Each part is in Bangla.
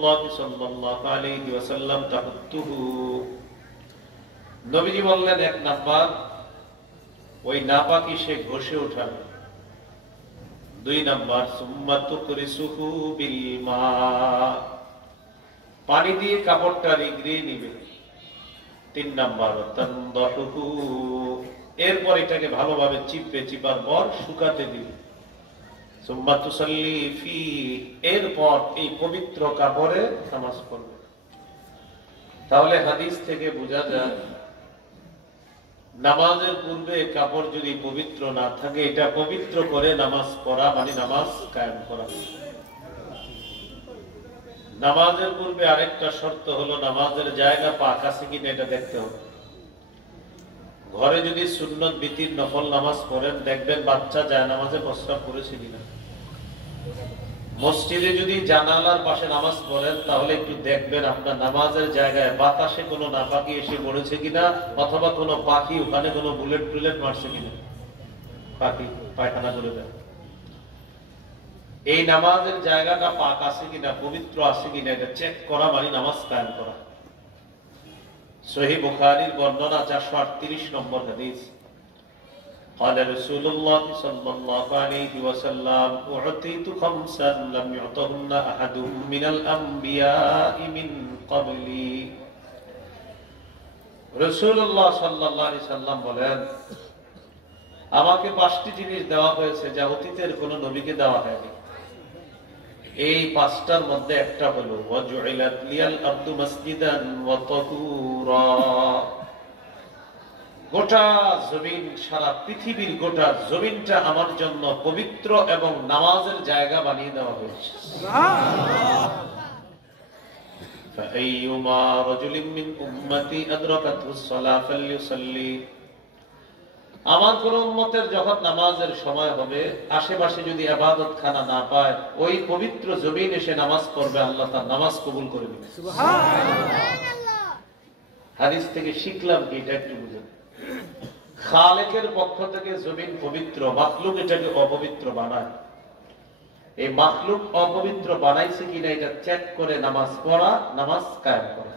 রাসূলুল্লাহ সাল্লাল্লাহু আলাইহি ওয়াসাল্লাম তাহুত্তুহু, নবীজি বললেন এক নাম্বার ওই নাপাকি সে ঘষে ওঠাবে। 2 নাম্বার সুম্মা তুকরিসুহু বিল মা, পানি দিয়ে কাপড়টা রিগড়িয়ে নিবে। 3 নাম্বার তানদাহুহু, এরপর এটাকে ভালোভাবে চিপার পর শুকাতে দিবে। সুম্মা তুসাল্লি ফি, এরপর এই পবিত্র কাপড়ে নামাজ পড়বে। তাহলে হাদিস থেকে বোঝা যায় নামাজের পূর্বে কাপড় যদি পবিত্র না থাকে, এটা পবিত্র করে নামাজ পড়া মানে নামাজ কায়েম করা। নামাজের পূর্বে আরেকটা শর্ত হলো নামাজের জায়গা পাক আছে কিনা এটা দেখতে হবে। ঘরে যদি সুন্নত বিতির নফল নামাজ পড়েন, দেখবেন বাচ্চা যায় নামাজে প্রস্রাব করেছে কিনা। মসজিদে যদি জানালার পাশে নামাজ পড়েন, তাহলে একটু দেখবেন আপনার নামাজের জায়গায় বাতাসে কোনো নাপাকি এসে পড়েছে কিনা, অথবা কোনো পাখি ওখানে কোনো বুলেট টুলেট মারছে কিনা, পাখি পায়খানা করে দেয়। এই নামাজের জায়গাটা পাক আছে কিনা, পবিত্র আছে কিনা, এটা চেক করা মানে নামাজ কায়েম করা। সহিহ বুখারীর বর্ণনা 438 নম্বর হাদিস। قال رسول الله صلى الله عليه وسلم أعطيت خمسا لم يعطهن أحد من الأنبياء من قبلي। রাসূলুল্লাহ সাল্লাল্লাহু আলাইহি সাল্লাম বলেন, আমাকে 5টি জিনিস দেওয়া হয়েছে যা অতীতের কোন নবীকে দেওয়া হয়নি। এই 5টার মধ্যে একটা হলো ওয়াজুইলাত লিয়াল আরদু মাসজিদান ওয়া তাহুরা, গোটা জমিন, সারা পৃথিবীর গোটা জমিনটা আমার জন্য পবিত্র এবং নামাজের জায়গা বানিয়ে দেওয়া হয়েছে। فأيما رجل من أمتي أدركته الصلاة فليصلي, আমার কোন উম্মতের যখন নামাজের সময় হবে, আশেপাশে যদি ইবাদত খানা না পায়, ওই পবিত্র জমিন এসে নামাজ পড়বে, আল্লাহ তার নামাজ কবুল করে নেবে। সুবহানাল্লাহ। হাদিস থেকে শিখলাম কি, এটা একটু বুঝুন। খালেকের পক্ষ থেকে জমিন পবিত্র, মাখলুক এটাকে অপবিত্র বানায়। এই মাখলুক অপবিত্র বানাইছে কিনা এটা চেক করে নামাজ পড়া, নামাজ কায়েম করা।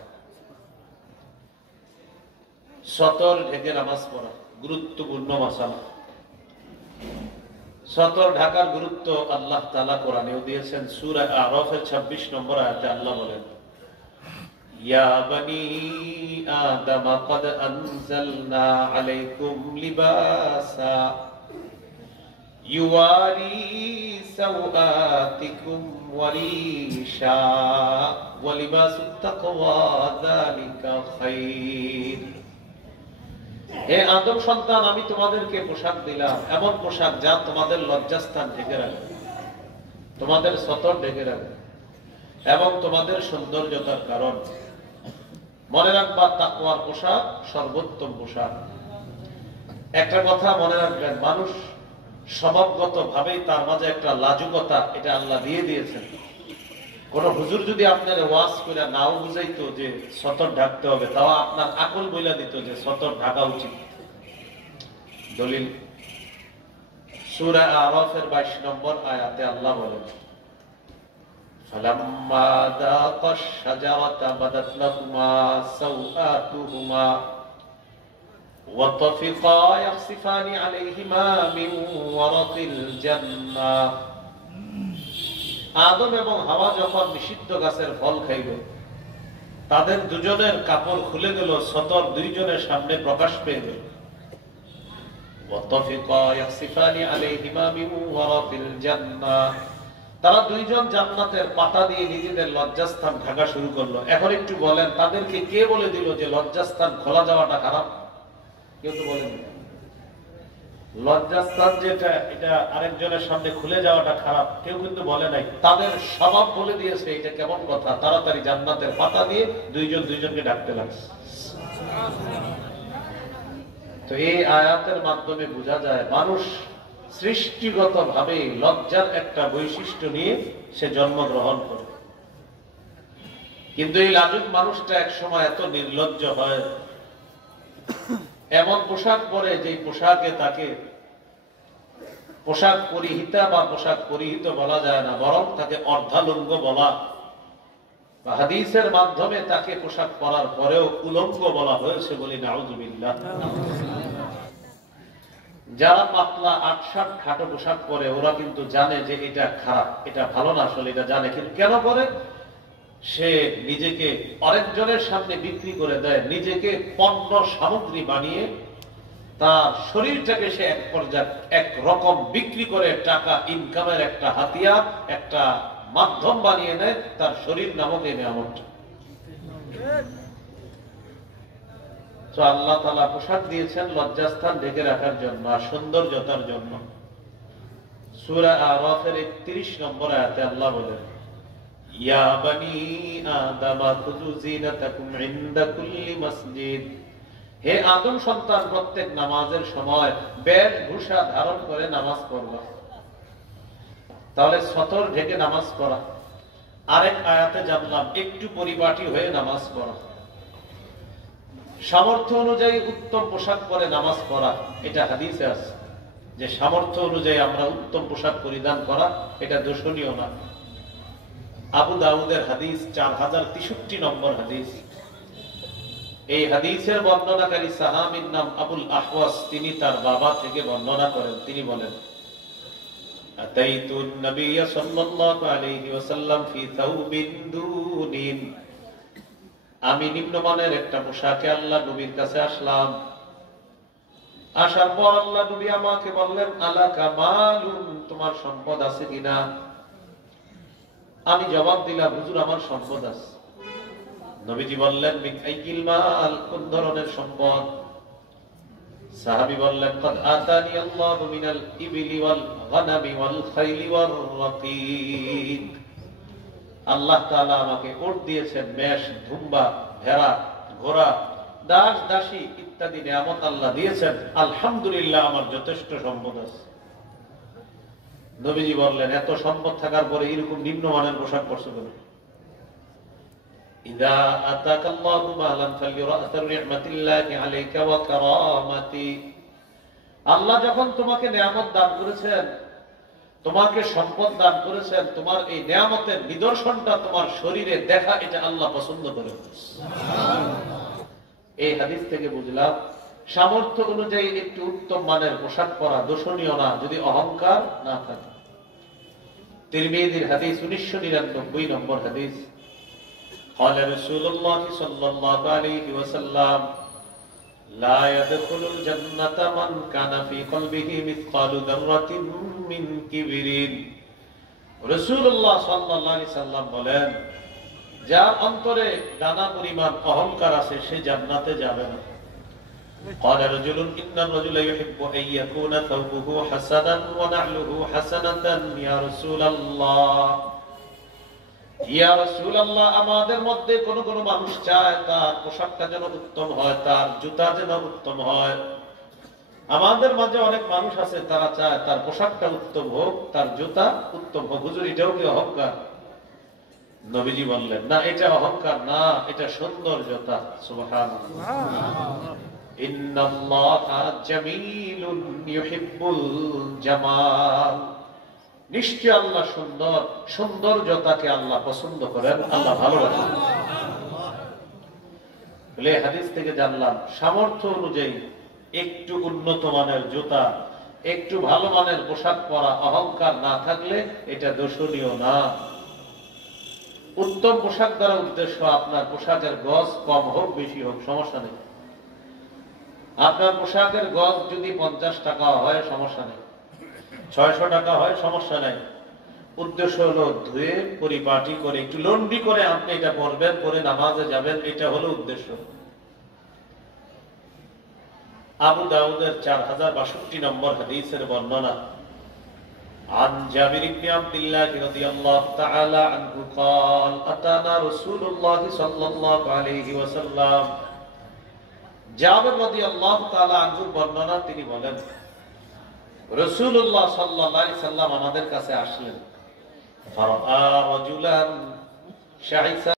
সতর ঢেকে নামাজ পড়া গুরুত্বপূর্ণ মাসালা। সতর ঢাকার গুরুত্ব আল্লাহ তাআলা কোরআনেও দিয়েছেন। সূরা আরাফের 26 নম্বর আয়াতে আল্লাহ বলেন, ইয়া বনি আদম ক্বাদ আনজালনা আলাইকুম লিবাসা ইউয়ারি সাওআতিকুম ওয়া রিশা ওয়া লিবাসুত তাকওয়া যালিকা খায়র। হে আদম সন্তান, আমি তোমাদেরকে পোশাক দিলাম, এমন পোশাক যা তোমাদের লজ্জাস্থান ঢেকে রাখবে, তোমাদের সতর ঢেকে রাখবে এবং তোমাদের সৌন্দর্যতার কারণ। মনে রাখবা, তাকওয়ার পোশাক সর্বোত্তম পোশাক। একটা কথা মনে রাখবেন, মানুষ স্বভাবগত ভাবেই তার মাঝে একটা লাজুকতা এটা আল্লাহ দিয়ে দিয়েছেন। কোন হুজুর যদি আপনার ওয়াজ করে নাও বুঝাইতো যে সতর ঢাকতে হবে, তাও আপনার আকল বইলা দিত যে সতর ঢাকা উচিত। দলিল সূরা আরাফের 22 নম্বর আয়াতে আল্লাহ বলেন, ফালাম্মা যাকাশ শাজারাতা বাদাত লাহুমা সাওআতুহুমা ওয়া তাফিকা ইয়াখসিফানি আলাইহিমা মিন ওয়ারাকিল জান্নাহ। আদম এবং হাওয়া যখন নিষিদ্ধ গাছের ফল খাইল, তাদের দুজনের কাপড় খুলে গেল, সতর দুইজনের সামনে প্রকাশ পেয়ে গেল। তারা দুইজন জান্নাতের পাতা দিয়ে নিজেদের লজ্জাস্থান ঢাকা শুরু করলো। এখন একটু বলেন, তাদেরকে কে বলে দিল যে লজ্জাস্থান খোলা যাওয়াটা খারাপ? কেউ তো বলেনি। লজ্জাস্থান যেটা, এটা আরেকজনের সামনে খুলে যাওয়াটা খারাপ, কেউ কিন্তু বলে নাই। তাদের স্বভাব বলে দিয়েছে এটা কেমন কথা। তাড়াতাড়ি জান্নাতের পাতা দিয়ে দুইজন দুইজনকে ডাকতে লাগছে। তো এই আয়াতের মাধ্যমে বোঝা যায় মানুষ সৃষ্টিগত ভাবে লজ্জার একটা বৈশিষ্ট্য নিয়ে সে জন্মগ্রহণ করে। কিন্তু এই লাজুক মানুষটা এক সময় এত নির্লজ্জ হয়, এমন পোশাক পরে যে পোশাকে তাকে পোশাক পরিহিতা বা পোশাক পরিহিত বলা যায় না, বরং তাকে অর্ধালুঙ্গ বলা। বা হাদিসের মাধ্যমে তাকে পোশাক পরার পরেও উলঙ্গ বলা হয়েছে বলি নাউযুবিল্লাহ। যারা পাতলা আটশাট খাটো পোশাক পরে ওরা কিন্তু জানে যে এটা খারাপ, এটা ভালো না, আসলে এটা জানে, কিন্তু কেন করে? সে নিজেকে আরেকজনের সামনে বিক্রি করে দেয়, নিজেকে পণ্য সামগ্রী বানিয়ে তার শরীরটাকে সে এক পর্যায়ে এক রকম বিক্রি করে টাকা ইনকামের একটা হাতিয়ার, একটা মাধ্যম বানিয়ে নেয় তার শরীর নামক এই নিয়ামতটা। তো আল্লাহ তাআলা পোশাক দিয়েছেন লজ্জাস্থান ঢেকে রাখার জন্য আর সৌন্দর্যতার জন্য। সূরা আরাফের 31 নম্বর আয়াতে আল্লাহ বলেন, ইয়া বানি আদম খুযু যিনাতাকুম ইনদা কুল্লি মসজিদ। হে আদম সন্তান, প্রত্যেক নামাজের সময় বেশভূষা ধারণ করে নামাজ পড়বা। তাহলে সতর ঢেকে নামাজ পড়া। আরেক আয়াতে জানলাম একটু পরিপাটি হয়ে নামাজ পড়া। সামর্থ্য অনুযায়ী উত্তম পোশাক পরে নামাজ পড়া, এটা হাদিসে আছে যে সামর্থ্য অনুযায়ী আমরা উত্তম পোশাক পরিধান করা, এটা দোষণীয় না। আবু দাউদের হাদিস 4063 নম্বর হাদিস। এই হাদিসের বর্ণনাকারী সাহাবীর নাম আবুল আহওয়াস। তিনি তার বাবা থেকে বর্ণনা করেন। তিনি বলেন, আতাইতুন নবিয়্য সাল্লাল্লাহু আলাইহি ওয়াসাল্লাম ফি থাউবিন দুনিন। আমি নিম্নমানের একটা পোশাকে আল্লাহ নবীর কাছে আসলাম। আসার পর আল্লাহ নবী আমাকে বললেন, আলাকা মালুন, তোমার সম্পদ আছে কিনা? আমি জবাব দিলাম, হুজুর আমার সম্পদ আছে। নবীজি বললেন, মিন আইয়িল মাল, কোন ধরনের সম্পদ? সাহাবী বললেন, কদ আতানি আল্লাহু মিনাল ইবলি ওয়াল গনামি ওয়াল খাইলি ওয়ার রাকিক। আল্লাহ তাআলা আমাকে উট দিয়েছেন, মেষ, দুম্বা, ভেড়া, ঘোড়া, দাস দাসী ইত্যাদি নিয়ামত আল্লাহ দিয়েছেন। আলহামদুলিল্লাহ, আমার যথেষ্ট সম্পদ আছে। নবীজি বললেন, এত সম্পদ থাকার পরে এরকম নিম্নমানের পোশাক পরছো কেন? ইযা আতাকাল্লাহু মালান ফালিরা'সার নি'মাতিল্লাহি আলাইকা ওয়া কারামাতি। আল্লাহ যখন তোমাকে নিয়ামত দান করেছেন, তোমাকে সম্পদ দান করেছেন, তোমার এই নিয়ামতের নিদর্শনটা তোমার শরীরে দেখা, এটা আল্লাহ পছন্দ করেন। এই হাদিস থেকে বুঝলাম সামর্থ্য অনুযায়ী একটু উত্তম মানের পোশাক পরা দোষণীয় না, যদি অহংকার না থাকে। তিরমিজির হাদিস 1999 নম্বর হাদিস। قال رسول الله صلى الله عليه وسلم لا يدخل الجنة من كان في قلبه مثقال ذرة من كبر। রাসূলুল্লাহ সাল্লাল্লাহু আলাইহি সাল্লাম বলেন, যার অন্তরে দানা পরিমাণ অহংকার আছে সে জান্নাতে যাবে না। قال رجل إن الرجل يحب أن يكون ثوبه حسنا ونعله حسنة يا رسول الله। ইয়া রাসূলুল্লাহ, আমাদের মধ্যে কোন কোন মানুষ চায় তার পোশাকটা যেন উত্তম হয়, তার জুতা যেন উত্তম হয়। আমাদের মাঝে অনেক মানুষ আছে তারা চায় তার পোশাকটা উত্তম হোক, তার জুতা উত্তম হোক। হুজুর, এটাও কি অহংকার? নবীজি বললেন, না, এটা অহংকার না, এটা সৌন্দর্যতা। সুবহানাল্লাহ। ইন্নাল্লাহা জামিলুন ইউহিব্বুল জামাল। নিশ্চয় আল্লাহ সুন্দর, সৌন্দর্যতাকে আল্লাহ পছন্দ করেন, আল্লাহ ভালোবাসেন। বলে হাদিস থেকে জানলাম সামর্থ্য অনুযায়ী একটু উন্নত মানের জুতা, একটু ভালো মানের পোশাক পরা, অহংকার না থাকলে এটা দোষণীয় না। উত্তম পোশাক দ্বারা উদ্দেশ্য আপনার পোশাকের গজ কম হোক বেশি হোক সমস্যা নেই। আপনার পোশাকের গজ যদি 50 টাকা হয় সমস্যা নেই, 600 টাকা হয় সমস্যা নাই। উদ্দেশ্য হলো ধুয়ে পরিপাটি করে একটু লন্ড্রি করে আপনি এটা পরবেন, পরে নামাজে যাবেন, এটা হলো উদ্দেশ্য। আবু দাউদের 4062 নম্বর হাদিসের বর্ণনা। عن جابر بن عبد الله رضي الله تعالى عنه قال أتانا رسول الله صلى الله عليه وسلم। জাবের রাদিয়াল্লাহু তাআলা আনহু বর্ণনা, তিনি বলেন রাসূলুল্লাহ সাল্লাল্লাহু আলাইহি সাল্লাম আমাদের কাছে আসলেন। ফারাআ রাজুলান শাইসা